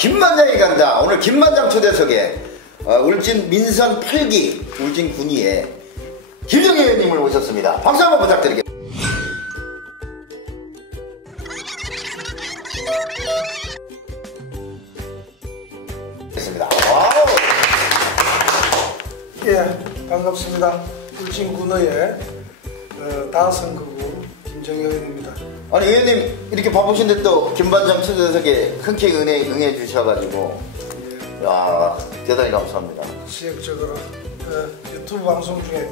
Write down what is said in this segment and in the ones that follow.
김반장이 간다. 오늘 김반장 초대석에 울진 민선 8기 울진 군위의 김정희 의원님을 모셨습니다. 박수 한번 부탁드리겠습니다. 와우. 예, 반갑습니다. 울진 군의회 다선거구 김정희 의원입니다. 아니 의원님 이렇게 바쁘신데 또 김반장 초대석에 흔쾌히 응해 주셔가지고 야 대단히 감사합니다. 지역적으로 유튜브 방송 중에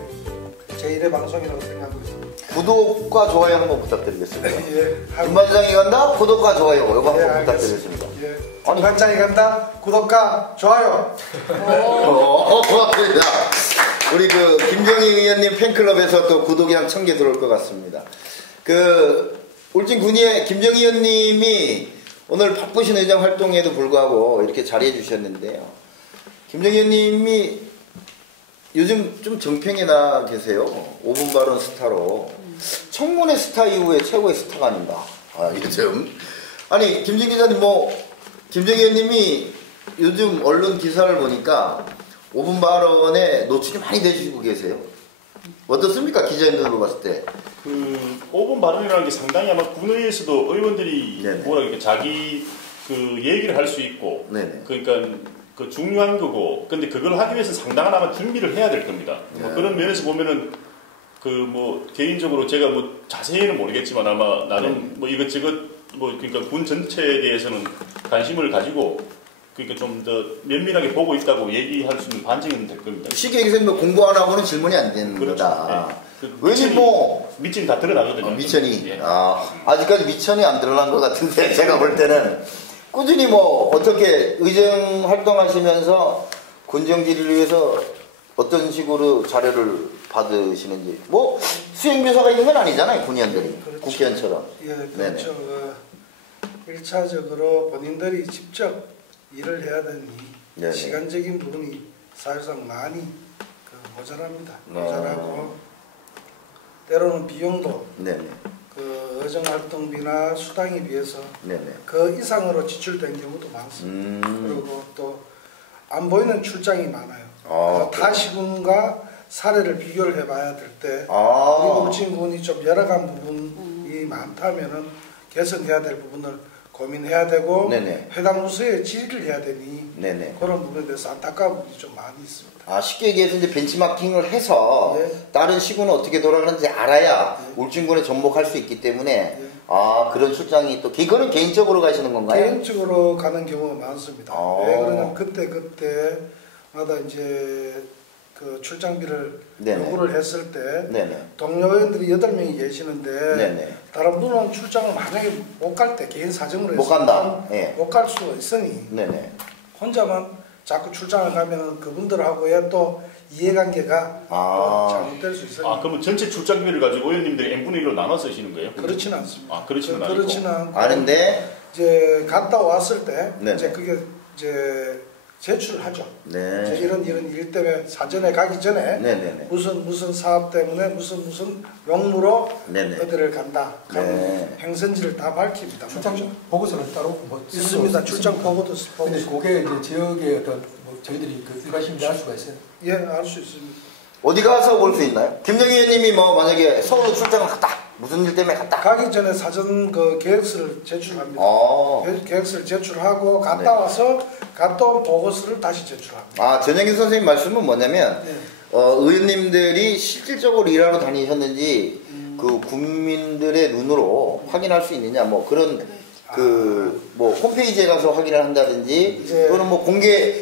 제1의 방송이라고 생각하고 있습니다. 구독과 좋아요 한번 부탁드리겠습니다. 예, 김반장이 간다 구독과 좋아요 이거 한번 예, 부탁드리겠습니다. 예, 김반장이 간다 구독과 좋아요. 고맙습니다. 우리 그 김정희 의원님 팬클럽에서 또 구독이 한 1000개 들어올 것 같습니다. 그 울진 군위의 김정희 의원님이 오늘 바쁘신 의정 활동에도 불구하고 이렇게 자리해 주셨는데요. 김정희 의원님이 요즘 좀 정평에 나 계세요. 5분 발언 스타로. 청문회 스타 이후에 최고의 스타가 아닌가. 요즘. 아니, 김정희 기자님 김정희 의원님이 요즘 언론 기사를 보니까 5분 발언에 노출이 많이 되시고 계세요. 어떻습니까? 기자님들로 봤을 때. 5분 발언이라는 게 상당히 아마 군의에서도 의원들이 네네. 뭐라 그러니까 자기 그 얘기를 할 수 있고 네네. 그러니까 그 중요한 거고 근데 그걸 하기 위해서 상당한 아마 준비를 해야 될 겁니다. 뭐 그런 면에서 보면은 개인적으로 제가 자세히는 모르겠지만 아마 나는 이것저것 그러니까 군 전체에 대해서는 관심을 가지고 그러니까 좀 더 면밀하게 보고 있다고 얘기할 수 있는 반증은 될 겁니다. 쉽게 얘기해서 공부 안 하고는 질문이 안 되는 그렇죠. 거다. 네. 왜냐면 미천이 다 드러나거든요. 미천이. 예. 아직까지 미천이 안 드러난 것 같은데 제가 볼 때는 꾸준히 어떻게 의정 활동하시면서 군정 지리를 위해서 어떤 식으로 자료를 받으시는지 수행묘사가 있는 건 아니잖아요 군의원들이. 그렇죠. 국회의원처럼. 예, 그렇죠. 1차적으로 본인들이 직접 일을 해야 되니 네네. 시간적인 부분이 사실상 많이 모자랍니다. 네. 모자라고 때로는 비용도 네네. 의정 활동비나 수당에 비해서 네네. 그 이상으로 지출된 경우도 많습니다. 그리고 또 안 보이는 출장이 많아요. 타 시군과 사례를 비교를 해봐야 될 때 우리 울진군이 좀 열악한 부분이 많다면은 개선해야 될 부분을 고민해야 되고 네네. 해당 부서에 질의를 해야 되니 네네. 그런 부분에 대해서 안타까운 부분이 좀 많이 있습니다. 쉽게 얘기해서 이제 벤치마킹을 해서 예. 다른 시군은 어떻게 돌아가는지 알아야 예. 울진군에 접목할 수 있기 때문에 예. 그런 출장이 또 그거는 개인적으로 가시는 건가요? 개인적으로 가는 경우가 많습니다. 왜 그러냐면 그때마다 이제 그 출장비를 네네. 요구를 했을 때 네네. 동료 의원들이 8명이 계시는데 네네. 다른 분은 출장을 만약에 못 갈 때 개인 사정으로 못 간다. 예. 못 갈 수가 있으니 네네. 혼자만 자꾸 출장을 가면 그분들하고의 또 이해관계가 또 잘못될 수 있어요. 그러면 전체 출장비를 가지고 의원님들이 n분의 1로 나눠 쓰시는 거예요? 그렇지는 않습니다. 그렇지는 않고. 그렇지는 않고 아는데 이제 갔다 왔을 때 네네. 이제 그게 이제 제출을 하죠. 네. 이제 이런 일 때문에 사전에 가기 전에 네네네. 무슨 사업 때문에 무슨 용무로 네네. 어디를 간다. 네. 행선지를 다 밝힙니다. 출장 보고서는 따로 있습니다. 출장 보고도 근데 그게 이제 지역의 어떤 저희들이 일반 시민들이 알 수가 있어요. 예, 알 수 있습니다. 어디 가서 볼 수 있나요? 김정희 의원님이 만약에 서울로 출장을 갔다. 무슨 일 때문에 갔다. 가기 전에 사전 계획서를 제출합니다. 계획서를 제출하고 갔다 네. 와서 갔다 온 보고서를 다시 제출합니다. 전영기 선생님 말씀은 뭐냐면 네. 의원님들이 실질적으로 일하러 다니셨는지 그 국민들의 눈으로 확인할 수 있느냐 그런 홈페이지에 가서 확인을 한다든지 또는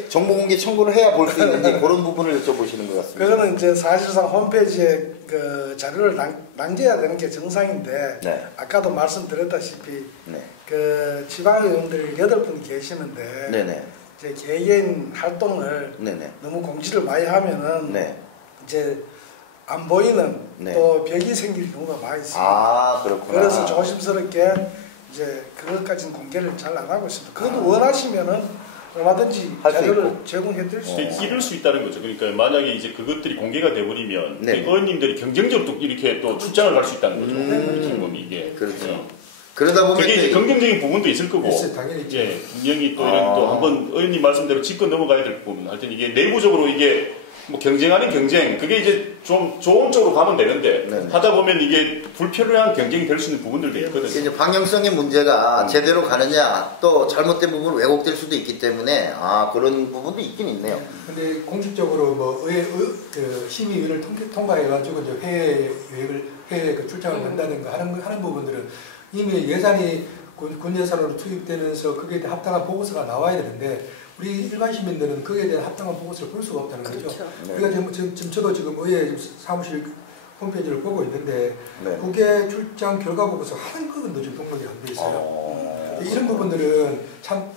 정보 공개 청구를 해야 볼 수 있는지 그런 부분을 여쭤보시는 것 같습니다. 그거는 이제 사실상 홈페이지에 그 자료를 남겨야 되는 게 정상인데 네. 아까도 말씀드렸다시피 네. 그 지방의원들 8분이 계시는데 네네. 이제 개인 활동을 네네. 너무 공지를 많이 하면은 네. 이제 안 보이는 네. 또 벽이 생길 경우가 많이 있습니다. 그렇구나. 그래서 조심스럽게 이제 그것까지는 공개를 잘 안 하고 있습니다. 그것도 원하시면은 얼마든지 자료를 제공해 드릴 수 있습니다. 이룰 수 있다는 거죠. 그러니까 만약에 이제 그것들이 공개가 돼버리면 네. 의원님들이 경쟁적으로 이렇게 또 출장을 갈 수 있다는 거죠. 우리 팀범이 이게. 그렇죠. 그러다 보면 그게 이제 긍정적인 부분도 있을 거고, 당연히 있죠. 예, 분명히 또 이런 또 한번 의원님 말씀대로 짚고 넘어가야 될 부분. 하여튼 이게 내부적으로 이게 뭐 경쟁하는 경쟁, 그게 이제 좀 좋은 쪽으로 가면 되는데 네네. 하다 보면 이게 불필요한 경쟁이 될 수 있는 부분들도 있거든요. 이제 방향성의 문제가 제대로 가느냐, 또 잘못된 부분 왜곡될 수도 있기 때문에 그런 부분도 있긴 있네요. 근데 공식적으로 뭐 그 심의위를 통과해가지고 이제 해외 그 출장을 간다든가 하는 부분들은 이미 예산이 군 예산으로 투입되면서 그게 대한 합당한 보고서가 나와야 되는데 우리 일반 시민들은 그에 대한 합당한 보고서를 볼 수가 없다는 거죠. 그렇죠. 그러니까 지금 저도 지금 의회 사무실 홈페이지를 보고 있는데 네. 국외 출장 결과 보고서 한 건도 지금 등록이 안 돼 있어요. 이런 부분들은 참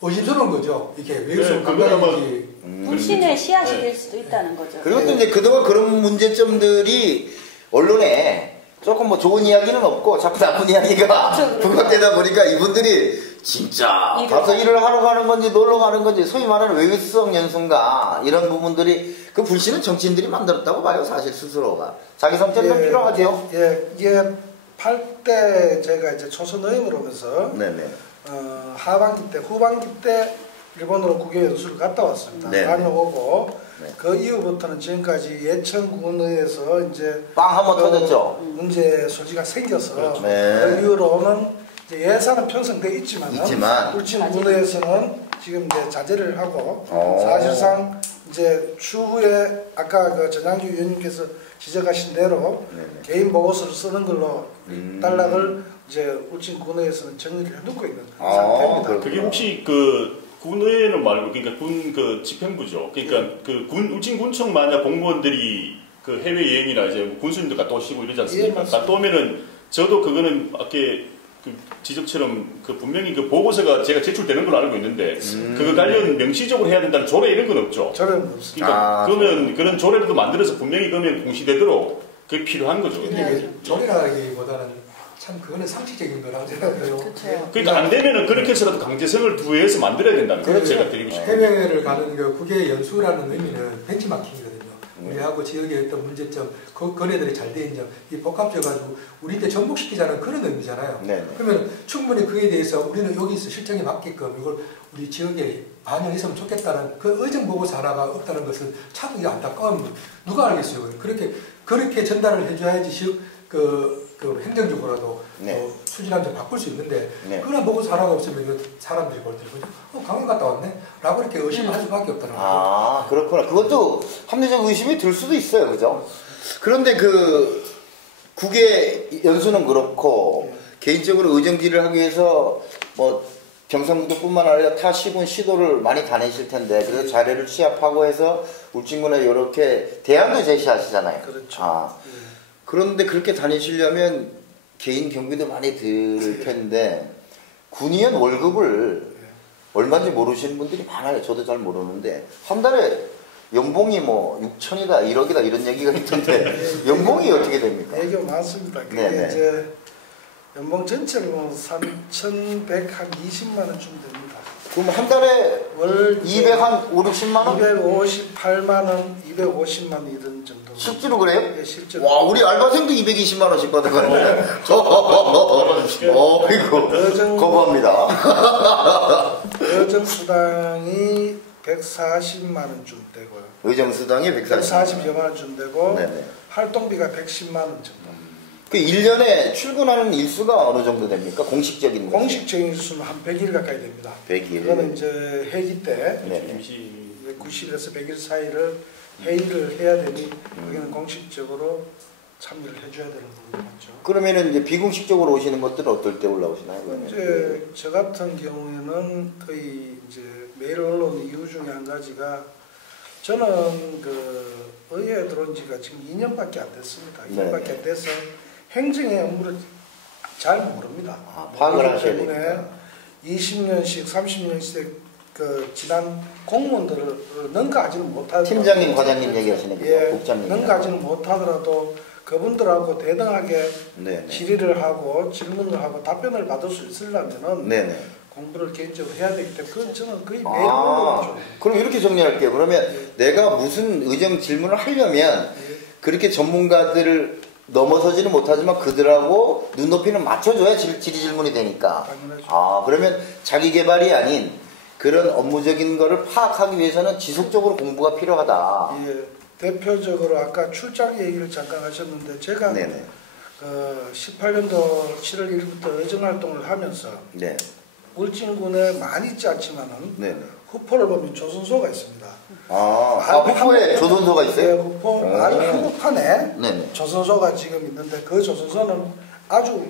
의심스러운 거죠. 이게 왜 이렇게 간단한지. 불신의 씨앗이 될 수도 있다는 거죠. 그리고 또 이제 그동안 그런 문제점들이 언론에 조금 뭐 좋은 이야기는 없고 자꾸 나쁜 이야기가 부각되다 보니까 이분들이 진짜 가서 일을 하러 가는 건지 놀러 가는 건지 소위 말하는 외유성 연수인가 이런 부분들이 그 불신은 정치인들이 만들었다고 봐요. 사실 스스로가. 자기 성찰이 좀 필요하죠. 예, 이게 8대 제가 이제 초선 의원을 오면서 네네. 하반기 때, 후반기 때 일본으로 국외 연수를 갔다 왔습니다. 네. 다녀오고 네. 그 이후부터는 지금까지 예천군의에서 이제 빵 한번 터졌죠. 문제 소지가 생겨서 그렇죠. 네. 그 이후로는 이제 예산은 편성돼 있지만 울진군의에서는 지금 이제 자제를 하고 사실상 이제 추후에 아까 그 전양기 위원님께서 지적하신 대로 개인 보고서를 쓰는 걸로 단락을 이제 울진군의에서는 정리를 해놓고 있는 상태입니다. 그게 혹시 그 군의회는 말고 그러니까 군 그 집행부죠. 그러니까 그 군 울진군청 만약 공무원들이 그 해외 여행이나 이제 군수님들 갔다 오시고 이러지 않습니까? 예, 갔다 오면은 저도 그거는 아까 그 지적처럼 그 분명히 그 보고서가 제가 제출되는 걸로 알고 있는데 그거 관련 명시적으로 해야 된다는 조례 이런 건 없죠. 저는 없습니다. 그러니까 그러면 그런 조례도 만들어서 분명히 그러면 공시되도록 그게 필요한 거죠. 근데 조례라기보다는 참 그거는 상식적인 거라고 생각해요. 그렇죠. 그러니까 안 되면은 그렇게 해서라도 강제성을 부여해서 만들어야 된다는 거예요. 제가 드리고 싶어요. 해외를 가는 그 국외 연수라는 의미는 벤치마킹이거든요. 우리하고 지역의 어떤 문제점, 그 거래들이 잘 돼 있는 점, 이 복합적가지고 우리한테 전복시키자는 그런 의미잖아요. 네네. 그러면 충분히 그에 대해서 우리는 여기서 실정에 맞게끔 이걸 우리 지역에 반영했으면 좋겠다는 그 의정 보고서 하나가 없다는 것은 참 이게 안타까운 거. 누가 알겠어요. 그렇게 전달을 해줘야지 그 행정적으로라도 네. 추진하면서 바꿀 수 있는데 네. 그런 보고서 하나가 없으면 사람들이 볼 때 강연 갔다 왔네? 라고 이렇게 의심을 할 수밖에 없다는 거죠. 그렇구나. 그것도 합리적 의심이 들 수도 있어요. 그죠? 그런데 그 국외 연수는 그렇고 개인적으로 의정기를 하기 위해서 뭐 경상북도뿐만 아니라 타 시군 시도를 많이 다니실 텐데 그래서 자료를 취합하고 해서 울진군에 이렇게 대안도 제시하시잖아요. 그렇죠. 그런데 그렇게 다니시려면 개인 경비도 많이 들 텐데 군의원 월급을 얼마인지 모르시는 분들이 많아요. 저도 잘 모르는데 한 달에 연봉이 뭐 6천이다 1억이다 이런 얘기가 있던데 연봉이 어떻게 됩니까? 얘기가 많습니다. 그게 네네. 이제 연봉 전체로 3,120만 원쯤 됩니다. 그럼 한 달에 월 250만 원? 258만 원, 250만 원 이런 정도. 실제로 그래요? 네, 실제로. 와, 우리 알바생도 220만 원씩 받아가는데. 이거 거부합니다. 의정수당이 140만 원쯤 되고요. 의정수당이 140여만 원쯤 되고 네네. 활동비가 110만 원 정도. 그 1년에 출근하는 일수가 어느 정도 됩니까? 공식적인 거. 공식적인 일수는 한 100일 가까이 됩니다. 100일. 그거는 이제 회기 때 네네. 90일에서 100일 사이를 회의를 해야 되니 거기는 공식적으로 참여를 해줘야 되는 부분이 맞죠. 그러면은 이제 비공식적으로 오시는 것들은 어떨 때 올라오시나요? 이제 저 같은 경우에는 거의 이제 매일 언론 이유 중에 한 가지가 저는 그 의회에 들어온 지가 지금 2년밖에 안 됐습니다. 2년밖에 안 돼서 행정의 업무를 잘 모릅니다. 파악을 하셔야 때문에 되니까. 20년씩 30년씩 그 지난 공무원들을 능가하지는 못하더라도 팀장님, 과장님 얘기하시는 거죠? 예, 국장님. 능가하지는 못하더라도 그분들하고 대등하게 네네. 질의를 하고 질문을 하고 답변을 받을 수 있으려면은 네네. 공부를 개인적으로 해야 되기 때문에 그건 저는 거의 매일 하죠. 그럼 이렇게 정리할게요. 그러면 내가 무슨 의정 질문을 하려면 그렇게 전문가들을 넘어서지는 못하지만 그들하고 눈높이는 맞춰줘야 질의 질문이 되니까. 당연하죠. 아, 그러면 자기 개발이 아닌 그런 업무적인 거를 파악하기 위해서는 지속적으로 공부가 필요하다. 예, 대표적으로 아까 출장 얘기를 잠깐 하셨는데 제가 네네. 18년도 7월 1일부터 의정활동을 하면서 네. 울진군에 많이 있지 않지만은 네네. 후포를 보면 조선소가 있습니다. 후포에 조선소가 네, 있어요? 후포 아주 한복판에 네네. 조선소가 지금 있는데 그 조선소는 아주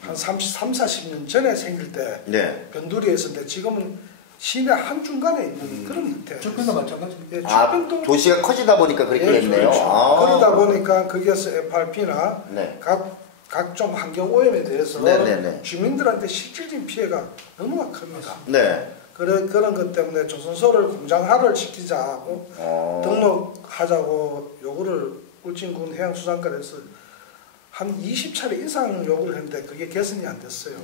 한 40년 전에 생길 때 네. 변두리에 있었는데 지금은 시내 한중간에 있는 그런 형태. 주변도 마찬가지입니다. 예, 도시가 커지다 보니까 그렇게 됐네요. 그렇죠. 그러다 보니까 거기에서 FRP나 네. 각종 환경 오염에 대해서 네네네. 주민들한테 실질적인 피해가 너무나 큽니다. 네. 그런 것 때문에 조선소를 공장화를 시키자고 등록하자고 요구를 울진군 해양수산과에서 한 20차례 이상 요구를 했는데 그게 개선이 안 됐어요.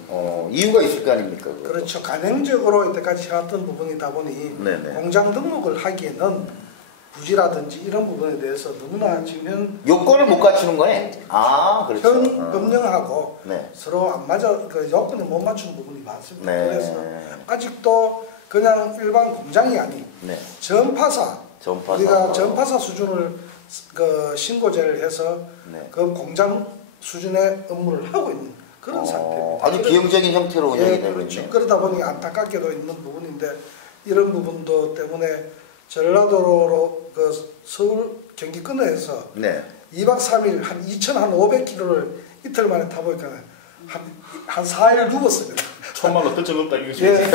이유가 있을 거 아닙니까? 그것도. 그렇죠. 간행적으로 이때까지 해왔던 부분이다 보니 네네. 공장 등록을 하기에는 부지라든지 이런 부분에 대해서 너무나 지금 요건을 못 갖추는 거네. 그렇죠. 현 법령하고 네. 서로 안 맞아 그 요건에 못 맞추는 부분이 많습니다. 네. 그래서 아직도 그냥 일반 공장이 아닌 네. 전파사 전파사. 우리가 전파사 수준을 신고제를 해서 네. 그 공장 수준의 업무를 하고 있는 그런 상태입니다. 아주 기형적인 형태로 운영이 되고 그렇죠. 있네요. 그러다 보니 안타깝게도 있는 부분인데 이런 부분도 때문에 전라도로 서울 경기권에서 네. 2박 3일 한 2,500km를 이틀 만에 타보니까 한 4일 누웠습니다. 천만 원 뜬적 없다 이거죠. 예,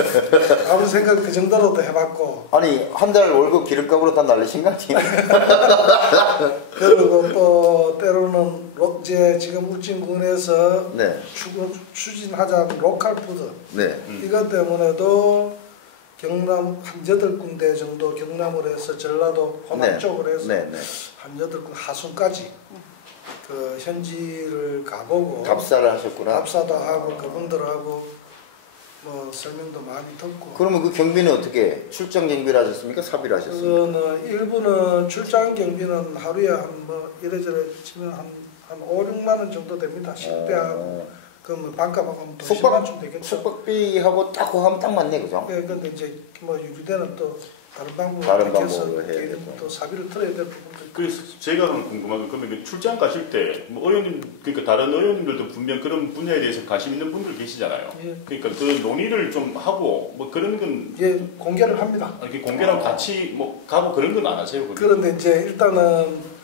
아무 생각 그 정도로도 해봤고. 아니 한 달 월급 기름값으로 다 날리신 거 아니에요? 그리고 또 때로는 이제 지금 울진군에서 네. 추진하자는 로컬 푸드 네. 이것 때문에도 경남 한 8군데 정도 경남으로 해서 전라도 호남 네. 쪽으로 해서 네. 네. 한 8군데 하순까지 그 현지를 가보고 답사를 하셨구나. 답사도 하고 그분들하고 뭐 설명도 많이 듣고. 그러면 그 경비는 어떻게 출장 경비를 하셨습니까? 사비를 하셨습니까? 그거는 일부는 출장 경비는 하루에 한 뭐 이래저래 치면 한 5, 6만 원 정도 됩니다. 식대하고 그뭐 반값하고 하면 또 10만 좀 되겠죠. 숙박비하고 딱 그거 하면 딱 맞네, 그죠? 예, 근데 이제 뭐 유리대는 또 다른 다른 택해서 방법으로 해야 개인 되고. 또 사비를 들어야 될 부분도 있고. 그래서 제가 궁금한 건 그러면 그 출장 가실 때 뭐 의원님 그러니까 다른 의원님들도 분명 그런 분야에 대해서 관심 있는 분들 계시잖아요. 예. 그러니까 그 논의를 좀 하고 뭐 그런 건 예, 공개를 합니다. 이렇게 공개랑 같이 뭐 가고 그런 건 안 하세요? 그런데 이제 일단은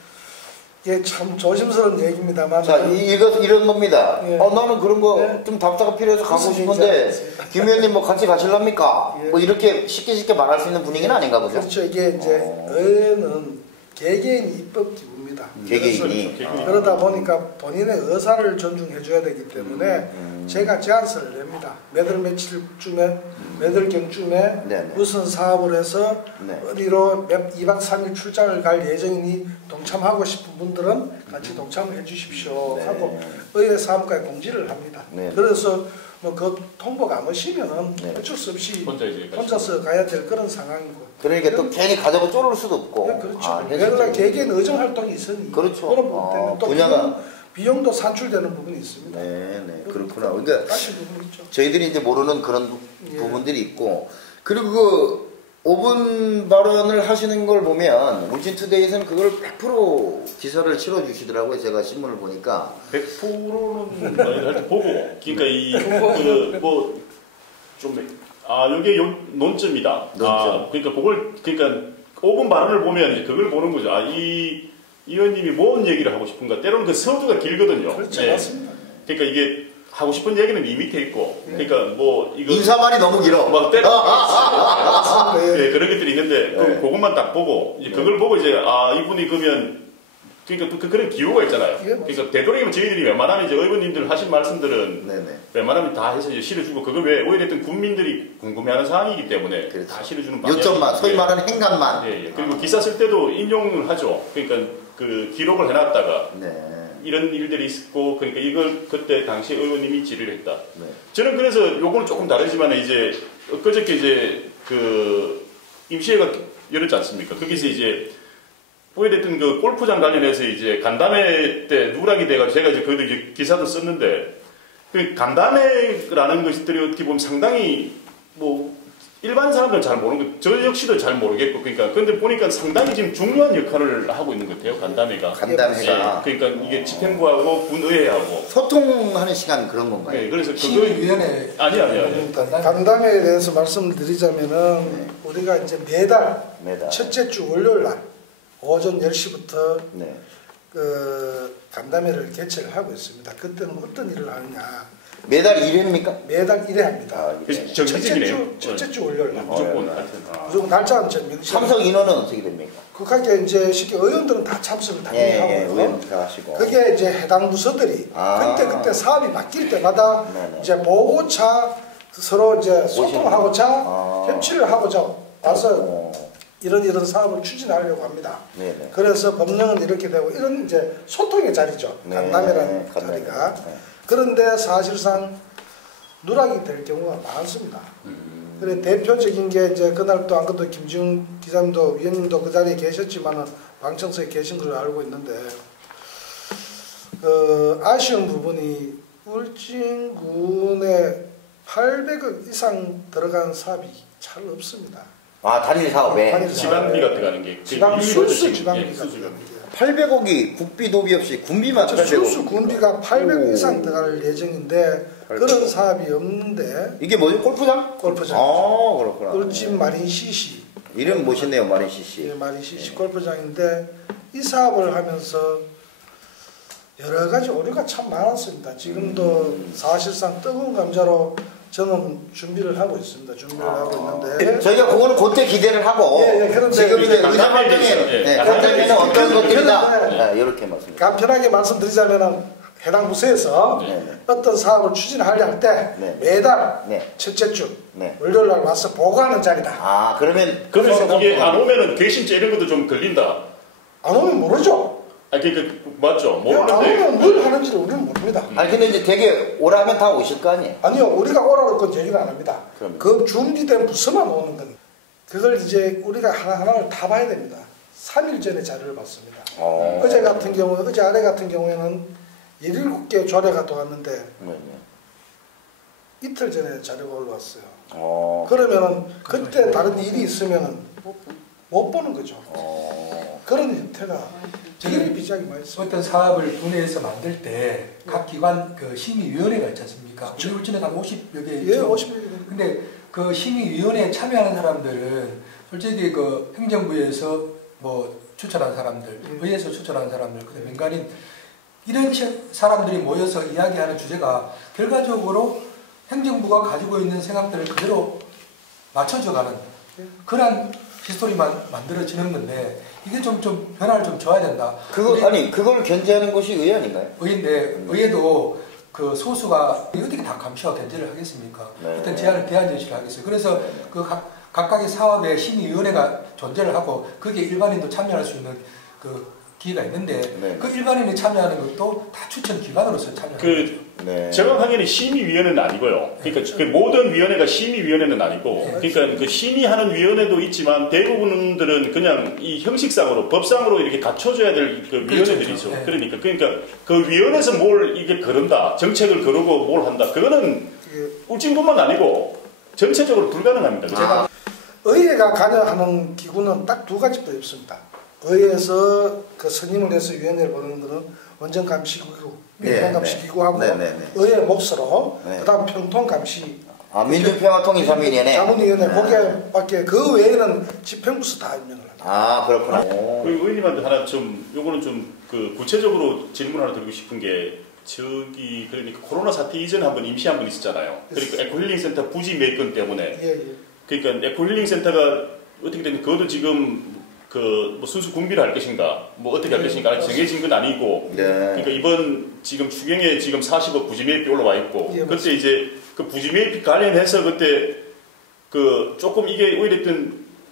이게 참 조심스러운 얘기입니다만. 자, 이런 겁니다. 예. 나는 그런 거 예. 좀 답사가 필요해서 가고 그렇습니다. 싶은데, 김 의원님 뭐 같이 가실랍니까? 예. 뭐 이렇게 쉽게 말할 수 있는 분위기는 아닌가 보죠? 그렇죠. 이게 이제 의회는 개개인 입법 기구입니다. 개개인이. 그래서 그러다 보니까 본인의 의사를 존중해줘야 되기 때문에 제가 제안서를 냅니다. 몇월 며칠쯤에 몇월경쯤에 네네. 무슨 사업을 해서 네. 어디로 2박 3일 출장을 갈 예정이니 동참하고 싶은 분들은 같이 동참을 해주십시오 네. 하고 의회 사무과에 공지를 합니다. 네. 그래서 뭐 그 통보가 안 오시면은 네. 어쩔 수 없이 혼자 이제 혼자서 가야 될 그런 상황이고. 그러니까 또 괜히 가자고 쪼를 수도 없고. 네, 그렇죠. 현실적으로. 왜냐면 개개인 의정 활동이 있으니 그렇죠. 그런 부분 때문에 또 분야가- 비용도 산출되는 부분이 있습니다. 네, 그렇구나. 그러니까 까신 부분 있죠. 저희들이 이제 모르는 그런 예. 부분들이 있고, 그리고 그 5분 발언을 하시는 걸 보면 울진투데이에서는 그걸 100% 기사를 실어주시더라고요. 제가 신문을 보니까. 100%는 하여튼 보고 그러니까 요게 논점이다. 논점. 그러니까 그걸 그러니까 5분 발언을 보면 이제 그걸 보는 거죠. 이 의원님이 뭔 얘기를 하고 싶은가. 때로는 그 서두가 길거든요. 그렇죠. 네. 맞습니다. 그러니까 이게 하고 싶은 얘기는 이 밑에 있고, 그러니까 뭐 이거 인사말이 너무 길어. 막 때려. 맞습니다. 네, 그런 것들이 있는데 네. 그것만 딱 보고 이제 그걸 보고 이제 이분이 그러면 그러니까 또 그런 기호가 있잖아요. 예, 그러니까 되도록이면 저희들이 웬만하면 이제 의원님들 하신 말씀들은 네네. 웬만하면 다 해서 이제 실어주고 그걸 왜 오히려 국민들이 궁금해하는 사항이기 때문에 그렇죠. 다 실어주는 방향. 요점만, 소위 말하는 행간만. 예, 예. 그리고 기사 쓸 때도 인용을 하죠. 그러니까 그 기록을 해놨다가 네. 이런 일들이 있었고 그러니까 이걸 그때 당시 의원님이 질의를 했다. 네. 저는 그래서 요거는 조금 다르지만 이제 그저께 이제 그 임시회가 열었지 않습니까? 거기서 이제 어쨌든 그 골프장 관련해서 이제 간담회 때 누락이 돼가지고 제가 이제 거기도 이제 기사도 썼는데 그 간담회라는 것들이 어떻게 보면 상당히 뭐 일반 사람들은 잘 모르는 거, 저 역시도 잘 모르겠고, 그러니까 근데 보니까 상당히 지금 중요한 역할을 하고 있는 것 같아요. 간담회가. 간담회가. 네, 그러니까 이게 집행부하고 군의회하고 소통하는 시간 그런 건가요? 네, 그래서 시민위원회 아니. 간담회에 대해서 말씀을 드리자면은 우리가 이제 매달 첫째 주 월요일 날 오전 10시부터 그 간담회를 개최를 하고 있습니다. 그때는 어떤 일을 하느냐? 매달 1회입니까? 매달 1회 합니다. 첫째 주 월요일 날. 무조건 날짜는 좀 명시. 참석 인원은 어떻게 됩니까? 그렇게 이제 쉽게 의원들은 다 참석을 당연히 하고 의원들 다 하시고. 그게 이제 해당 부서들이 그때 사업이 바뀔 때마다 이제 보고차 서로 이제 소통하고자 협치를 하고자 와서 이런 사업을 추진하려고 합니다. 네네. 그래서 법령은 이렇게 되고 이런 이제 소통의 자리죠. 간담회라는 자리가. 그런데 사실상 누락이 될 경우가 많습니다. 그래 대표적인 게 이제 그날 또 안 그래도 김지훈 기자님도 위원님도 그 자리에 계셨지만은 방청석에 계신 걸로 알고 있는데 아쉬운 부분이 울진군에 800억 이상 들어간 사업이 잘 없습니다. 단일 사업에 지방비가 들어가는 게 지방비가 들어가는 게 800억이 국비 도비 없이 군비만 800억. 수수 군비가 800억 이상 들어갈 예정인데 800억. 그런 사업이 없는데 이게 뭐죠? 골프장? 골프장. 그렇구나. 울진 마린 CC. 이름 멋있네요, 마린 CC. 예, 마린 CC 골프장인데 이 사업을 하면서 여러 가지 오류가 참 많았습니다. 지금도 사실상 뜨거운 감자로 저는 준비를 하고 있습니다. 하고 있는데 저희가 그거는 그때 기대를 하고 그런데 지금 이제 의사 활동에 간담회는 어떤 것들이다 이렇게 말씀. 간편하게 말씀드리자면은 해당 부서에서 어떤 사업을 추진하려 할 때 매달 첫째 주 월요일 날 와서 보고하는 자리다. 그러면 이게 안 오면은 괘씸죄 이런 것도 좀 걸린다. 안 오면 모르죠. 그러니까 맞죠. 안 오면 뭘 하는지를 우리는 모릅니다. 근데 이제 되게 오라면 다 오실 거 아니에요? 아니요, 우리가 오라고 그건 얘기는 안 합니다. 그럼요. 그 준비된 부서만 오는 겁니다. 그걸 이제 우리가 하나하나를 다 봐야 됩니다. 3일 전에 자료를 받습니다. 어제 아래 같은 경우에는 17개 조례가 들어왔는데 이틀 전에 자료가 올라왔어요. 그러면은 그때 다른 일이 있으면은 못 보는 거죠. 그런 형태가 비일비재하게 많이 있습니다. 어떤 사업을 군에서 만들 때 각 기관 그 심의위원회가 있지 않습니까? 우리 울진에 한 50여 개 있죠. 50여 개. 근데 그 심의위원회에 참여하는 사람들은 솔직히 그 행정부에서 뭐 추천한 사람들, 의회에서 추천한 사람들, 그다음에 민간인 이런 사람들이 모여서 이야기하는 주제가 결과적으로 행정부가 가지고 있는 생각들을 그대로 맞춰줘가는 그런 히스토리만 만들어지는 건데 이게 좀 변화를 좀 줘야 된다. 그걸 견제하는 것이 의회 아닌가요? 의회인데 의회도 그 소수가 어떻게 다 감시와 견제를 하겠습니까? 어떤 제한 제시를 하겠어요. 그래서 그 각각의 사업에 심의위원회가 존재를 하고 거기에 일반인도 참여할 수 있는 그 기회가 있는데 그 일반인이 참여하는 것도 다 추천 기관으로서 참여하는 거죠. 정확하게는 심의위원회는 아니고요. 그러니까 그 모든 위원회가 심의위원회는 아니고, 그러니까 그 심의하는 위원회도 있지만 대부분들은 그냥 이 형식상으로 법상으로 이렇게 갖춰줘야 될 그 위원회들이죠. 그러니까 그 위원회에서 뭘 이게 거른다, 정책을 거르고 뭘 한다, 그거는 울진뿐만 아니고 전체적으로 불가능합니다. 의회가 관여하는 기구는 딱 두 가지밖에 없습니다. 의회에서 그 선임을 해서 위원회를 보는 것은 원정감시기구, 민주감시기구하고 의회 몫으로 그다음 평통감시, 민주평화통일자문위원회, 자문위원회 거기에밖에 그 외에는 집행부서 다 임명을 합니다. 그렇구나. 그리고 의원님한테 하나 요거는 그 구체적으로 질문 하나 드리고 싶은 게 그러니까 코로나 사태 이전에 한번 임시 한 번 있었잖아요. 그러니까 에코힐링 센터 부지 매입권 때문에. 그러니까 에코힐링 센터가 어떻게 되는 그것도 지금 뭐 순수 군비를 할 것인가, 뭐 어떻게 할 것인가 정해진 건 아니고, 그러니까 이번 지금 추경에 지금 40억 부지 매입이 올라와 있고, 그때 이제 그 부지 매입 관련해서 그때 그 조금 이게 오히려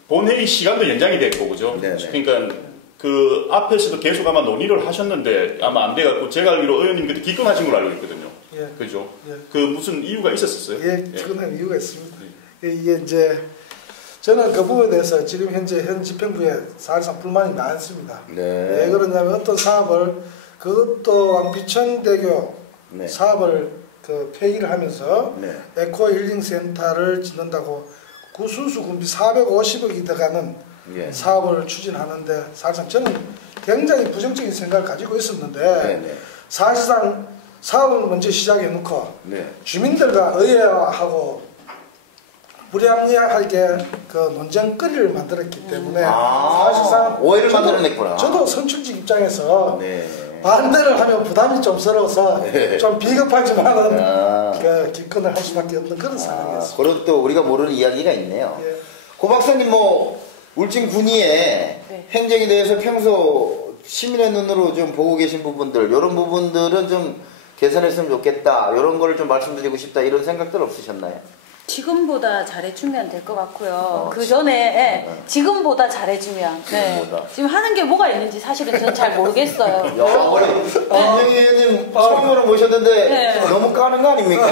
본회의 시간도 연장이 됐고, 그죠? 그러니까 그 앞에서도 계속 아마 논의를 하셨는데 아마 안 돼갖고 제가 알기로 의원님 그때 기권하신 걸로 알고 있거든요. 그죠? 그 무슨 이유가 있었어요? 기권한 이유가 있습니다. 이게 이제 저는 그 부분에 대해서 지금 현재 현 집행부에 사실상 불만이 많습니다. 네. 왜 그러냐면 어떤 사업을 그것도 왕비천대교 네. 사업을 그 폐기를 하면서 네. 에코 힐링 센터를 짓는다고 구순수 군비 450억이 들어가는 예. 사업을 추진하는데 사실상 저는 굉장히 부정적인 생각을 가지고 있었는데 네. 사실상 사업을 먼저 시작해 놓고 네. 주민들과 의회하고 무리합리하게 그 논쟁거리를 만들었기 때문에 사실상 오해를 만들어냈구나. 저도 선출직 입장에서 네. 반대를 하면 부담이 좀 스러워서 네. 좀 비겁하지만은 그 기권을 할 수밖에 없는 그런 상황이었습니다. 그리고 또 우리가 모르는 이야기가 있네요. 예. 고 박사님 뭐 울진 군위의 네. 행정에 대해서 평소 시민의 눈으로 좀 보고 계신 부분들, 이런 부분들은 좀 개선했으면 좋겠다, 이런 거를 좀 말씀드리고 싶다, 이런 생각들 없으셨나요? 지금보다 잘해주면 될 것 같고요. 그 전에 지금보다 잘해주면. 지금보다. 지금 하는 게 뭐가 있는지 사실은 저는 잘 모르겠어요. 야, 우리 김정희 의원님 처음으로 모셨는데 네. 너무 까는 거 아닙니까?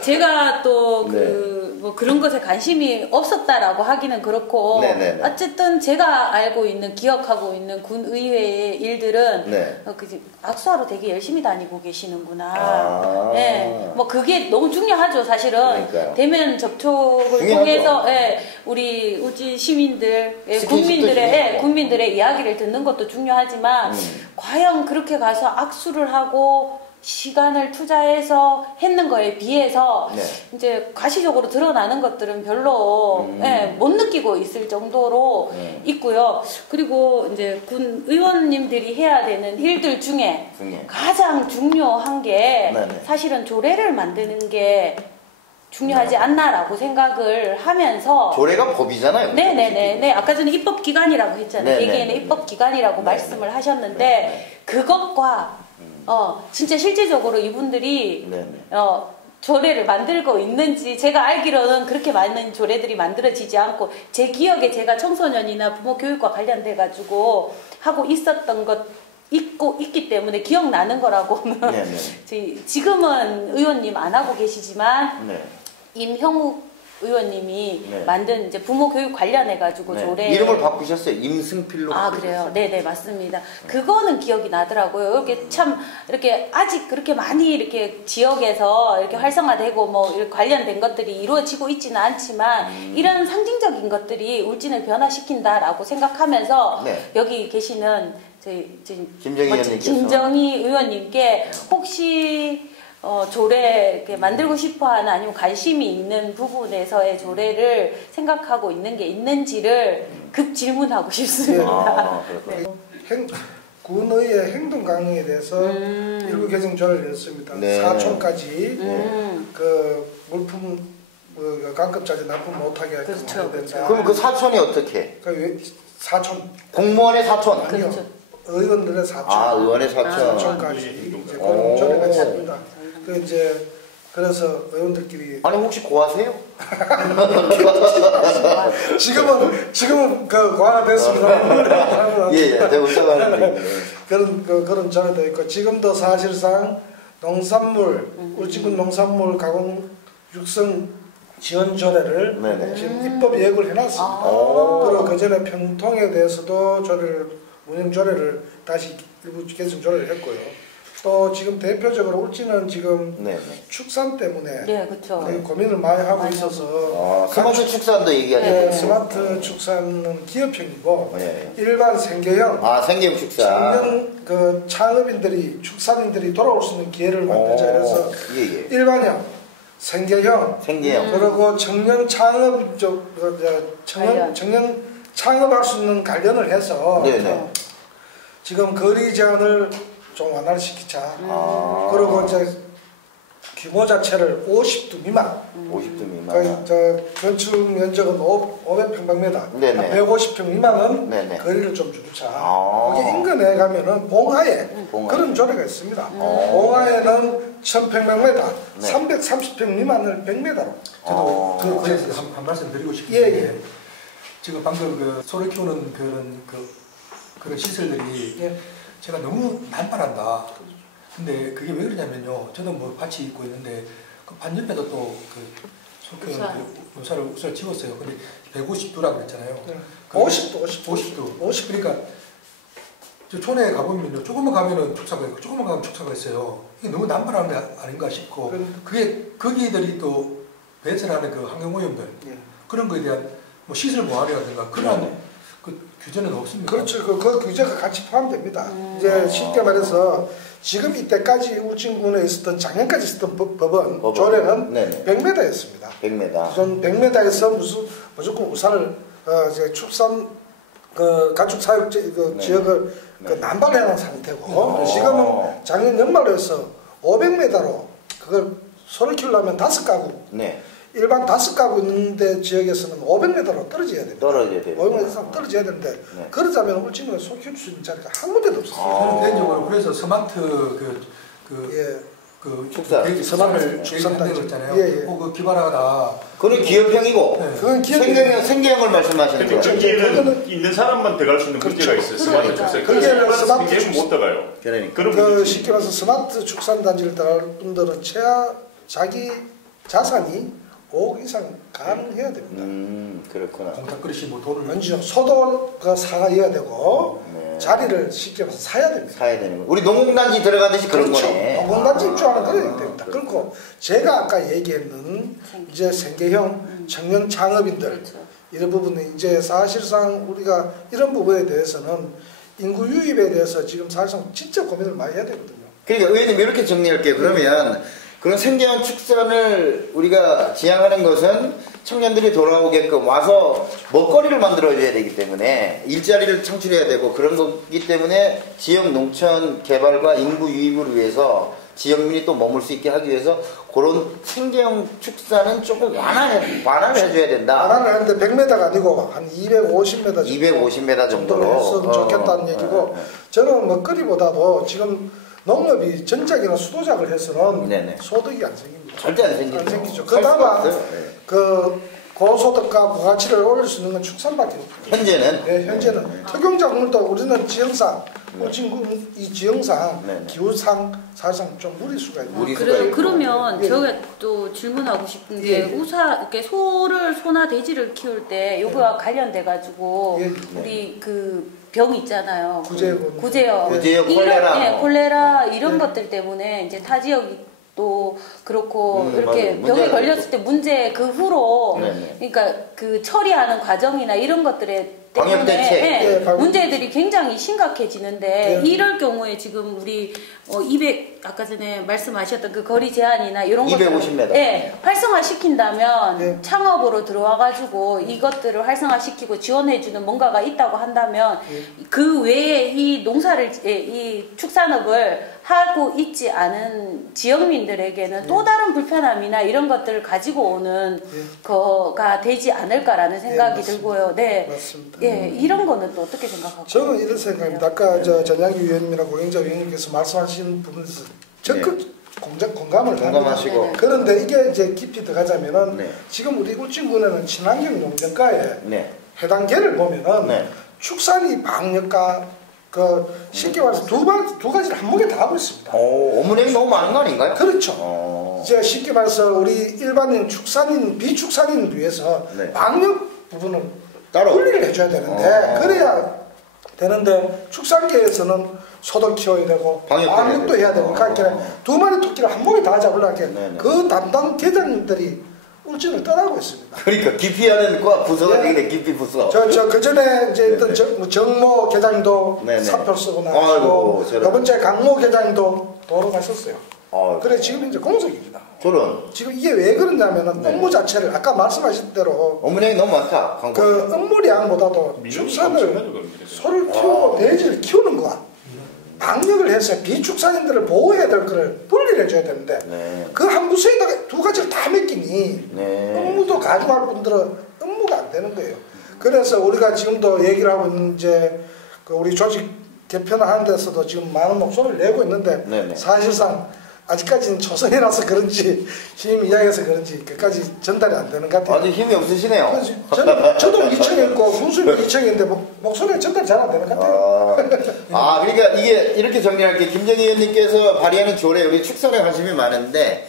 제가 또 네. 뭐 그런 것에 관심이 없었다라고 하기는 그렇고 네네네. 어쨌든 제가 알고 있는 기억하고 있는 군의회의 일들은 네. 악수하러 되게 열심히 다니고 계시는구나. 아. 네. 뭐 그게 너무 중요하죠, 사실은. 그러니까요. 대면 접촉을 중요하죠. 통해서 우리 우지 시민들, 스킨십도 국민들의 이야기를 듣는 것도 중요하지만 과연 그렇게 가서 악수를 하고 시간을 투자해서 했는 거에 비해서 네. 이제 가시적으로 드러나는 것들은 별로 못 느끼고 있을 정도로 있고요. 그리고 이제 군 의원님들이 해야 되는 일들 중에 가장 중요한 게 네네. 사실은 조례를 만드는 게 중요하지 않나라고 생각을 하면서 조례가 법이잖아요. 네네네. 아까 전에 입법기관이라고 했잖아요. 네네. 개개인의 입법기관이라고 네네. 말씀을 하셨는데 네네. 그것과 진짜 실제적으로 이분들이 네네. 조례를 만들고 있는지 제가 알기로는 그렇게 많은 조례들이 만들어지지 않고 제 기억에 제가 청소년이나 부모 교육과 관련돼 가지고 하고 있었던 것 있기 때문에 기억나는 거라고는 지금은 의원님 안 하고 계시지만 네. 임형욱 의원님이 네. 만든 이제 부모 교육 관련해 가지고 조례 이름을 바꾸셨어요. 임승필로. 그래요. 네네 맞습니다. 그거는 기억이 나더라고요. 이렇게 참 이렇게 아직 그렇게 많이 이렇게 지역에서 이렇게 활성화되고 뭐 이렇게 관련된 것들이 이루어지고 있지는 않지만 이런 상징적인 것들이 울진을 변화시킨다라고 생각하면서 여기 계시는 저희 김정희 의원님께 혹시 조례 이렇게 만들고 싶어하는 아니면 관심이 있는 부분에서의 조례를 생각하고 있는 게 있는지를 급 질문하고 싶습니다. 네. 군의의 행동 강령에 대해서 일부 개정조례를 냈습니다. 네. 사촌까지 그 물품 강급자재 납품 못하게 해야 된다. 그럼 그 사촌이 어떻게? 사촌. 공무원의 사촌. 아니요. 의원들의 사촌. 의원의 사촌. 사촌까지 이제 그런 조례가 있습니다. 그래서 의원들끼리 혹시 고하세요? 지금은 그 고하됐습니다. 제가 울적하는데 그런 조례도 있고 지금도 사실상 농산물 울진군 농산물 가공 육성 지원 조례를 지금 입법 예고를 해놨습니다. 그리고 그 전에 평통에 대해서도 운영 조례를 다시 일부 개정 조례를 했고요. 또 지금 대표적으로 울진은 지금 축산 때문에 고민을 많이 하고 있어서 스마트 축산도 얘기하죠. 스마트 축산은 기업형이고 일반 생계형 생계형 축산 청년 그 창업인들이 축산인들이 돌아올 수 있는 기회를 만들자 해서 일반형 생계형 그리고 청년 창업 청년 창업할 수 있는 관련을 해서 지금 거리 제한을 좀 완화를 시키자. 그리고 이제 규모 자체를 50도 미만. 50도 미만. 건축 면적은 500평방미터. 150평 미만은 거리를 좀 주자. 거기 인근에 가면은 봉하에 그런 조례가 있습니다. 봉하에는 1000평방미터, 330평 미만을 100m로. 저도 그래서 한 말씀 드리고 싶은데 지금 방금 그 소를 키우는 그런 시설들이 제가 너무 난발한다. 근데 그게 왜 그러냐면요. 저도 뭐 밭이 있고 있는데 그 밭 옆에도 또 그 속효는 우산을 찍었어요. 근데 150도라 그랬잖아요. 50도. 그러니까 저 촌에 가보면요, 조금만 가면은 축사가 있고 조금만 가면 축사가 있어요. 이게 너무 남발한 게 아닌가 싶고, 그게 거기들이 또 배설하는 그 환경오염들 그런 거에 대한 뭐 시설 보완이라든가 그런 그 규제는 없습니까? 그렇죠. 그 규제가 같이 포함됩니다. 이제 쉽게 말해서 지금 이때까지 울진군에 있었던 작년까지 있었던 법은 조례는 100m였습니다. 100m. 우선 100m에서 무조건 우산을 이제 축산 그 가축 사육 지역을 남발해놓은 상태고 지금은 작년 연말로 해서 500m로 그걸 소를 키우려면 5가구 일반 5가구 있는데 지역에서는 500m로 떨어져야 됩니다. 500m 이상 떨어져야 되는데 그러자면 울진군에 소 키울 수 있는 자리가 한 군데도 없었어요. 저는 개인적으로 그래서 스마트 스마트 축산단지 있잖아요. 그 기반하다. 그건 기업형이고 그건 생계형을 말씀하시는 거예요. 거기에는 있는 사람만 들어갈 수 있는 문제가 있어요. 스마트 축산. 거기에는 스마트 축산 못 들어가요. 그 쉽게 말해서 스마트 축산단지를 들어갈 분들은 자기 자산이 5억 이상 가능해야 됩니다. 그렇구나. 공탁그릇이 뭐 돈을 먼저 소도 사야 되고 자리를 쉽게 말해서 사야 됩니다. 사야 되는 거. 우리 농공단지 들어가듯이 그런 거네. 농공단지 입주하는 그런 됩니다. 그리고 제가 아까 얘기했는 이제 생계형 청년 창업인들 이런 부분은 이제 사실상 우리가 이런 부분에 대해서는 인구 유입에 대해서 지금 사실상 진짜 고민을 많이 해야 되거든요. 그러니까 의원님 이렇게 정리할게요. 그러면 그런 생계형 축산을 우리가 지향하는 것은 청년들이 돌아오게끔 와서 먹거리를 만들어줘야 되기 때문에 일자리를 창출해야 되고 그런 거기 때문에 지역 농촌 개발과 인구 유입을 위해서 지역민이 또 머물 수 있게 하기 위해서 그런 생계형 축산은 조금 완화를 해줘야 된다. 완화를 하는데 100m가 아니고 한 250m 정도 250m 정도로 했으면 좋겠다는 얘기고 저는 먹거리보다도 지금 농업이 전작이나 수도작을 해서는 소득이 안 생깁니다. 절대 안 생기죠. 그나마 그 고소득과 부가치를 올릴 수 있는 건 축산밖에 없죠. 현재는? 현재는. 특용작물도 우리는 지형상, 울진군 이 지형상, 기후상 사실상 좀 무리수가 있는. 그러면 제가 또 질문하고 싶은 게 이렇게 소나 돼지를 키울 때 요거와 관련돼 가지고 우리 그 병 있잖아요. 구제염, 콜레라 이런 것들 때문에 이제 타 지역이 또 그렇고 이렇게 병에 걸렸을 때 문제 그 후로 그러니까 그 처리하는 과정이나 이런 것들에 때문에 문제들이 굉장히 심각해지는데 이럴 경우에 지금 우리 200 아까 전에 말씀하셨던 그 거리 제한이나 이런 것들 250m 활성화시킨다면 창업으로 들어와가지고 이것들을 활성화시키고 지원해주는 뭔가가 있다고 한다면 그 외에 이 농사를 이 축산업을 하고 있지 않은 지역민들에게는 또 다른 불편함이나 이런 것들을 가지고 오는 거가 되지 않을까라는 생각이 들고요. 맞습니다. 이런 거는 또 어떻게 생각하세요? 저는 이런 생각입니다. 아까 전양기 위원님이나 고경자 위원님께서 말씀하신 부분에서 적극 공감을 공감하시고. 그런데 이게 이제 깊이 들어가자면은 지금 우리 울진군에는 친환경 농정가에 해당 계를 보면은 축산이 방역과 쉽게 말해서 두 가지를 한 목에 다 하고 있습니다. 어머님이 너무 많은 거 아닌가요? 그렇죠. 이제 쉽게 말해서 우리 일반인 축산인, 비축산인을 위해서 방역 부분을 분리를 해줘야 되는데 그래야 되는데 축산계에서는 소도 키워야 되고 방역도 해야 되고 그러니까 두 마리 토끼를 한 목에 다 잡으려면 그 담당 계장들이 울진을 떠나고 있습니다. 그러니까 기피하는 과 부서가 되겠네. 기피 부서. 그 전에 이제 있던 정모 계장도 사표를 쓰고 나왔고 두 번째 강모 계장도 돌아가셨어요. 그래 지금 이제 공석입니다. 지금 이게 왜 그러냐면은 업무 자체를 아까 말씀하신 대로 업무량이 너무 많다. 그 업무량보다도 축산을 소를 키우고 돼지를 키우는 것 방역을 해서 비축산인들을 보호해야 될 거를 분리를 해줘야 되는데 그 한 부서에다가 두 가지를 다 맡기니 업무도 가져갈 분들은 업무가 안 되는 거예요. 그래서 우리가 지금도 얘기를 하고 있는 이제 그 우리 조직 개편하는 데서도 지금 많은 목소리를 내고 있는데 사실상 아직까지는 초선이라서 그런지 힘이 이야기해서 그런지 끝까지 전달이 안 되는 것 같아요. 아주 힘이 없으시네요. 저도 2층에 있고 군수님 2층에 있는데 목소리가 전달이 잘 안 되는 것 같아요. 그러니까 이게 이렇게 정리할게요. 김정희 의원님께서 발의하는 조례 우리 축산에 관심이 많은데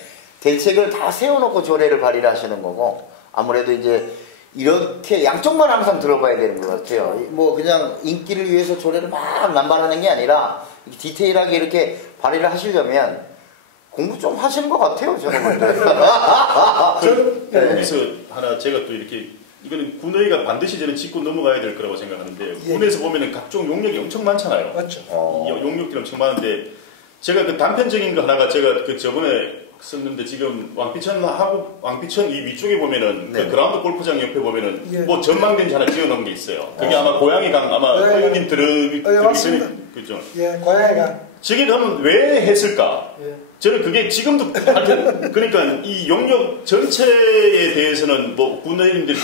대책을 다 세워놓고 조례를 발의를 하시는 거고 아무래도 이제 이렇게 양쪽만 항상 들어봐야 되는 것 같아요. 뭐 그냥 인기를 위해서 조례를 막 남발하는 게 아니라 디테일하게 이렇게 발의를 하시려면 공부 좀 하시는 것 같아요, 저는. 여기서 하나 제가 또 이렇게 이거는 군의가 반드시 저는 짚고 넘어가야 될 거라고 생각하는데 군에서 보면은 각종 용역이 엄청 많잖아요. 맞죠. 용역들이 엄청 많은데 제가 그 단편적인 거 하나가 제가 그 저번에 썼는데 지금 왕피천 이 위쪽에 보면은 그 그라운드 골프장 옆에 보면은 뭐 전망대인지 하나 지어놓은 게 있어요. 그게 아마 고양이강 아마 의원님 들으기 전에 그죠? 예, 고양이강. 저게 그러면 왜 했을까? 저는 그게 지금도 그러니까 이 용역 전체에 대해서는 뭐 군의원들이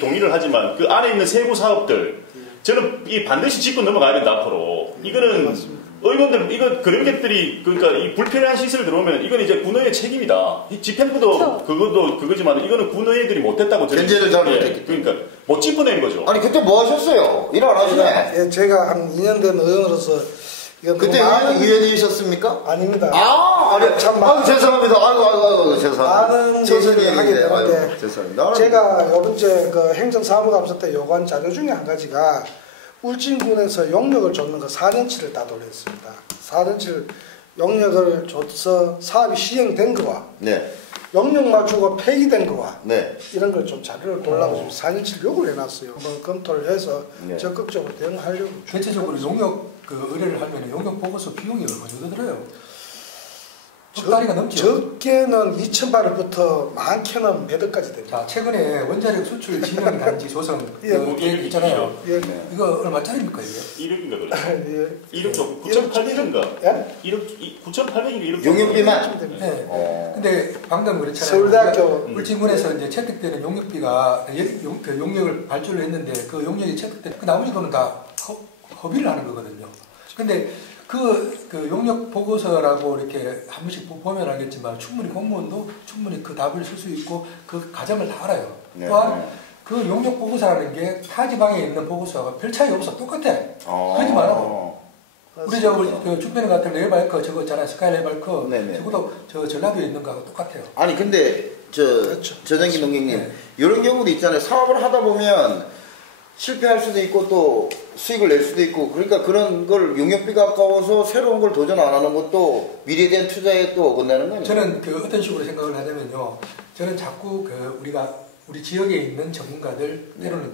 동의를 하지만 그 안에 있는 세부 사업들 저는 이 반드시 짚고 넘어가야 된다 앞으로. 이거는 의원들 이거 그런 것들이 그러니까 이 불편한 시설 들어오면 이건 이제 군의의 책임이다. 이 집행부도 그것도 그거지만 이거는 군의들이 못했다고 견제를 잘못했기 그러니까 못 짚어낸 거죠. 아니 그때 뭐 하셨어요? 일 안 하시네. 예, 제가 한 2년 된 의원으로서 그때 의원이셨습니까? 아닙니다. 아니 참 죄송합니다. 아이고 죄송합니다. 많은 얘기를 하게 되는데 죄송합니다. 제가 요번째 그 행정사무감사 때 요구한 자료 중에 한 가지가 울진군에서 용역을 줬는 거 4년치를 따돌렸습니다. 4년치를 용역을 줘서 사업이 시행된 거와 용역 맞추고 폐기된 거와 이런 걸 좀 자료를 돌라고 4년치를 요구를 해놨어요. 한번 검토를 해서 적극적으로 대응하려고. 대체적으로 용역 그 의뢰를 하면 용역 보고서 비용이 얼마 정도 들어요? 적다리가 넘죠. 적게는 2,800부터 많게는 몇 억까지 됩니다. 자, 최근에 원자력 수출 진흥 단지 조성 그 계획 있잖아요. 이거 얼마짜리입니까 이게? 1억인가 그래? 1억 좀 9,800인가? 1억 9,800인가 1억 용역비만? 네. 근데 방금 그렇잖아요. 서울대학교 울진군에서 이제 채택되는 용역비가 그 용역을 발주를 했는데 그 용역이 채택된 그 나머지 돈은 다 허비를 하는 거거든요. 근데 그 용역 보고서라고 이렇게 한 번씩 보면 알겠지만 충분히 공무원도 충분히 그 답을 쓸 수 있고 그 과정을 다 알아요. 또한 그 용역 보고서라는 게 타 지방에 있는 보고서가 별 차이 없어. 똑같아. 그러지 말라고. 우리 그 주변에 같은 레발커 저거 있잖아요. 스카이 레발커 저것도 저 전라도에 있는 거하고 똑같아요. 아니 근데 전영기 농객님 이런 경우도 있잖아요. 사업을 하다 보면 실패할 수도 있고 또 수익을 낼 수도 있고 그러니까 그런 걸 용역비가 아까워서 새로운 걸 도전 안 하는 것도 미래에 대한 투자에 또 어긋나는 거예요. 저는 그 어떤 식으로 생각을 하냐면요. 저는 자꾸 그 우리 지역에 있는 전문가들 때로는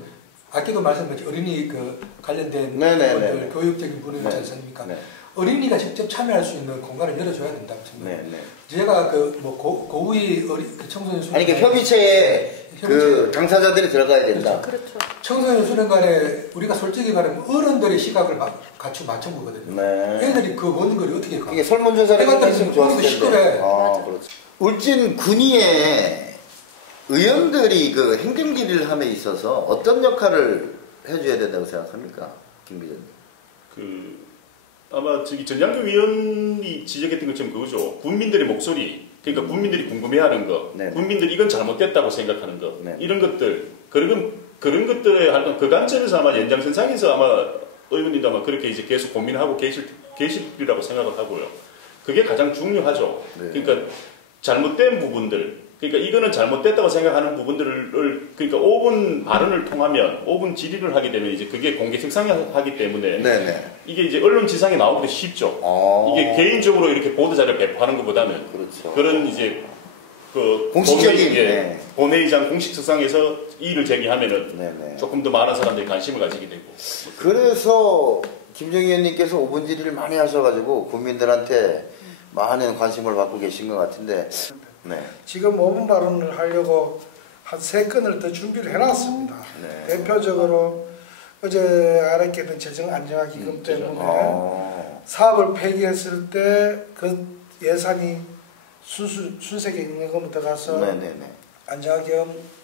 아까도 말씀드렸죠. 어린이 그 관련된 분들 교육적인 분을 있지 않습니까? 어린이가 직접 참여할 수 있는 공간을 열어줘야 된다고 생각합니다. 제가 그 뭐 고위 청소년 수련관 아니 그 협의체에 그 당사자들이 들어가야 된다. 그렇죠. 청소년 수련관에 우리가 솔직히 말하면 어른들의 시각을 같이 맞춘 거거든요. 애들이 그 모든 걸 어떻게 가? 이게 설문조사를 했으면 좋았을 텐데. 그렇죠. 울진 군위에 의원들이 그 행정질의를 함에 있어서 어떤 역할을 해줘야 된다고 생각합니까, 김 기자님? 아마 저기 전장교 위원이 지적했던 것처럼 그거죠. 국민들의 목소리, 그러니까 국민들이 궁금해하는 거, 국민들이 이건 잘못됐다고 생각하는 거, 이런 것들, 그런 것들에 하여튼 그 관점에서 아마 연장선상에서 아마 의원님도 아마 그렇게 이제 계속 고민하고 계시리라고 생각을 하고요. 그게 가장 중요하죠. 그러니까 잘못된 부분들, 그러니까 이거는 잘못됐다고 생각하는 부분들을 그러니까 5분 발언을 통하면 5분 질의를 하게 되면 이제 그게 공개 책상하기 때문에 이게 이제 언론 지상에 나오기도 쉽죠. 이게 개인적으로 이렇게 보도 자료를 배포하는 것보다는 그런 이제 그 공식적인 본회의장 공식 석상에서 이의를 제기하면은 조금 더 많은 사람들이 관심을 가지게 되고. 그래서 김정희 의원님께서 5분 질의를 많이 하셔가지고 국민들한테 많은 관심을 받고 계신 것 같은데. 지금 5분 발언을 하려고 한 3건을 더 준비를 해놨습니다. 대표적으로 어제 알았겠던 재정안정화기금 때문에 사업을 폐기했을 때 그 예산이 순세경영금으로 들어가서 안정화기금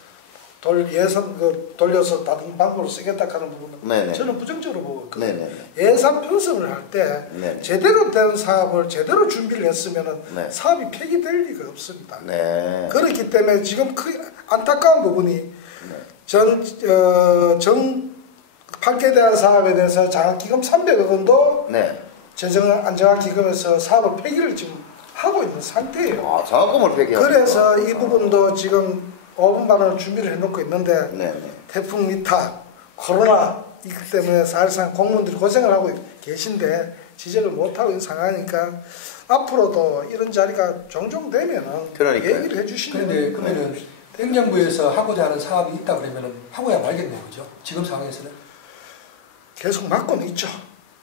예산 돌려서 다른 방법으로 쓰겠다 하는 부분은 저는 부정적으로 보고 있거든요. 예산 편성을 할 때 제대로 된 사업을 제대로 준비를 했으면 사업이 폐기될 리가 없습니다. 그렇기 때문에 지금 안타까운 부분이 정 8개 대한 사업에 대해서 장학기금 300억 원도 재정안정화기금에서 사업을 폐기를 지금 하고 있는 상태예요. 장학금을 폐기하고. 그래서 이 부분도 지금 5분 반을 준비를 해놓고 있는데 네네. 태풍 니타, 코로나 이기 때문에 사실상 공무원들이 고생을 하고 계신데 지적을 못하고 있는 상황이니까 앞으로도 이런 자리가 종종 되면은 얘기를 해주시면. 그런데 그러면은 행정부에서 하고자 하는 사업이 있다 그러면은 하고야 말겠네요, 그죠? 지금 상황에서는 계속 막고는 있죠.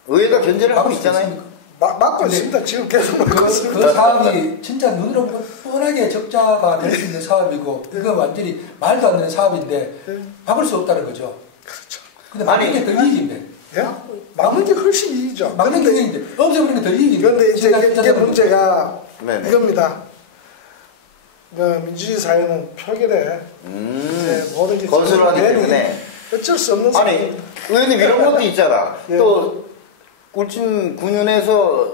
의회가 견제를 하고 있잖아요. 막고 있습니다. 지금 계속 막고 있습니다. 그 사업이 진짜 눈으로 뻔하게 적자가 될 수 있는 사업이고 이거 완전히 말도 안 되는 사업인데 막을 수 없다는 거죠. 그렇죠. 근데 막는 게 더 이익인데. 예? 막는 게 훨씬 이익이죠. 막는 게 이익인데 없애버리는 게 더 이익인데. 그런데 이제 이게 문제가 네네. 이겁니다. 민주주의 사회는 표결에 모든 게 건설을 하기 때문에 어쩔 수 없는 아니 의원님 이런 것도 있잖아. 예. 또 울진 군윤에서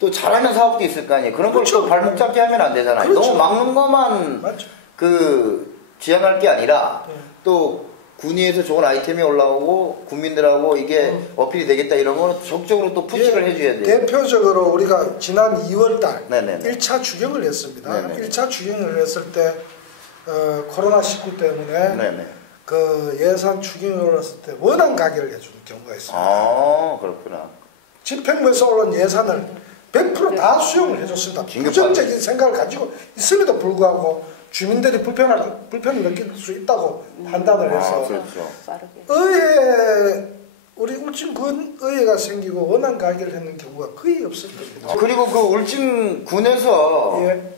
또 잘하는 사업도 있을 거 아니에요. 그런 걸 또 그렇죠. 발목 잡게 하면 안 되잖아요. 그렇죠. 너무 막는 것만 맞죠. 지향할 게 아니라 예. 또 군위에서 좋은 아이템이 올라오고 국민들하고 이게 어필이 되겠다 이런 거는 적극적으로 또 푸시를 해줘야 돼요. 대표적으로 우리가 지난 2월달 네네네. 1차 추경을 했습니다. 네네. 1차 추경을 했을 때 코로나19 때문에 네네. 그 예산 추경이 올랐을 때 원안 가결을 해주는 경우가 있습니다. 그렇구나. 집행부에서 올린 예산을 100% 다 수용을 해줬습니다. 부정적인 생각을 가지고 있음에도 불구하고 주민들이 불편을 느낄 수 있다고 판단을 해서 그렇죠. 의회 우리 울진군 의회가 생기고 원안 가결을 했는 경우가 거의 없을 겁니다. 그리고 그 울진군에서 예.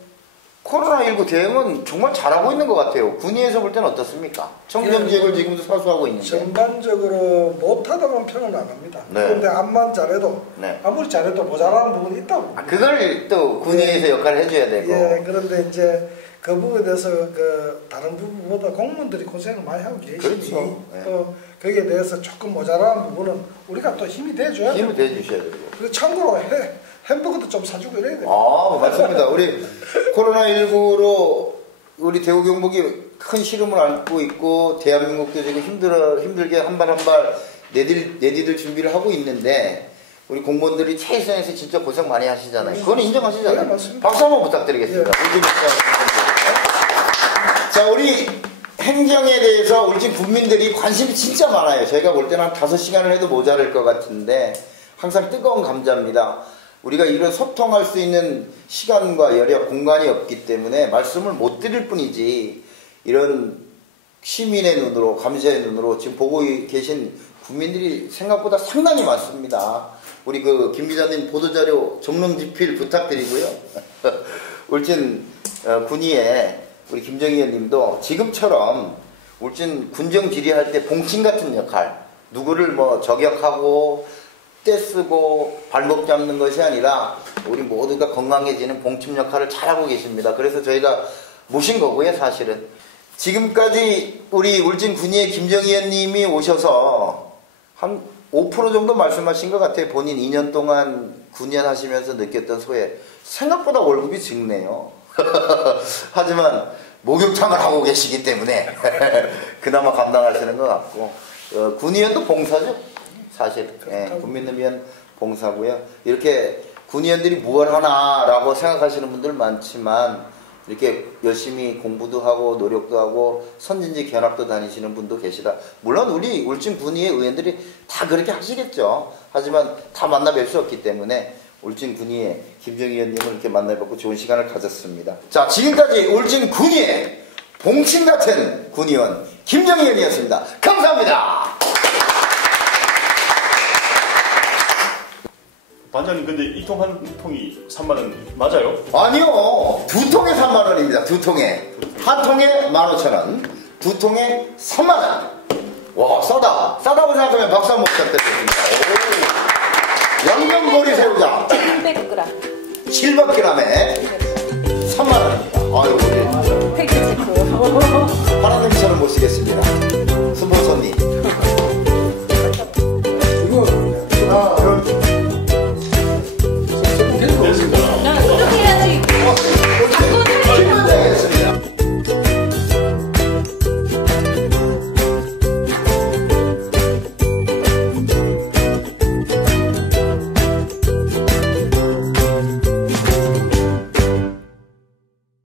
코로나19 대응은 정말 잘하고 있는 것 같아요. 군위에서 볼 때는 어떻습니까? 청정지역을 지금도 사수하고 있는데. 전반적으로 못하다고는 평은 안 합니다. 네. 그런데 암만 잘해도 네. 아무리 잘해도 모자라는 부분이 있다고. 그걸 또 군위에서 역할을 해줘야 되고. 예, 그런데 이제 그 부분에 대해서 그 다른 부분보다 공무원들이 고생을 많이 하고 계시니 그렇죠. 예. 또 거기에 대해서 조금 모자라는 부분은 우리가 또 힘이 돼줘야 돼요. 힘을 대주셔야 되고. 그리고 참고로 햄버거도 좀 사주고 이래야 돼요. 맞습니다. 우리 코로나19로 우리 대구 경북이 큰 시름을 안고 있고 대한민국도 지금 힘들게 한 발 한 발 내디딜 준비를 하고 있는데 우리 공무원들이 최일선에서 진짜 고생 많이 하시잖아요. 그건 인정하시잖아요. 네, 맞습니다. 박수 한번 부탁드리겠습니다. 예. 자, 우리 행정에 대해서 울진 국민들이 관심이 진짜 많아요. 저희가 볼 때는 한 5시간을 해도 모자랄 것 같은데 항상 뜨거운 감자입니다. 우리가 이런 소통할 수 있는 시간과 여력, 공간이 없기 때문에 말씀을 못 드릴 뿐이지 이런 시민의 눈으로, 감사의 눈으로 지금 보고 계신 국민들이 생각보다 상당히 많습니다. 우리 그 김 기자님 보도자료 정론집필 부탁드리고요. 울진 군위에 우리 김정희 의원님도 지금처럼 울진 군정 지리할 때 봉신 같은 역할, 누구를 뭐 저격하고 떼쓰고 발목 잡는 것이 아니라 우리 모두가 건강해지는 봉침 역할을 잘하고 계십니다. 그래서 저희가 모신 거고요, 사실은. 지금까지 우리 울진 군위의 김정희 의원님이 오셔서 한 5% 정도 말씀하신 것 같아요. 본인 2년 동안 군연 하시면서 느꼈던 소회. 생각보다 월급이 적네요. 하지만 목욕탕을 하고 계시기 때문에 그나마 감당하시는 것 같고 군의원도 봉사죠. 사실 국민의원 봉사고요. 이렇게 군의원들이 무엇 하나라고 생각하시는 분들 많지만 이렇게 열심히 공부도 하고 노력도 하고 선진지 견학도 다니시는 분도 계시다. 물론 우리 울진 군의회 의원들이 다 그렇게 하시겠죠. 하지만 다 만나 뵐 수 없기 때문에 울진 군의회 김정희 의원님을 이렇게 만나뵙고 좋은 시간을 가졌습니다. 자, 지금까지 울진 군의회 봉신 같은 군의원 김정희 의원이었습니다. 감사합니다. 반장님, 근데 이 통 한 통이 3만원 맞아요? 아니요, 2통에 3만원입니다. 2통에 한 통에 15,000원, 2통에 3만원. 와, 싸다고 생각하면 박수 한번 부탁드리겠습니다. 양념보리 새우장 700g 700g에 3만원입니다. 아유, 우리 팩트 체크 파란님처럼 모시겠습니다.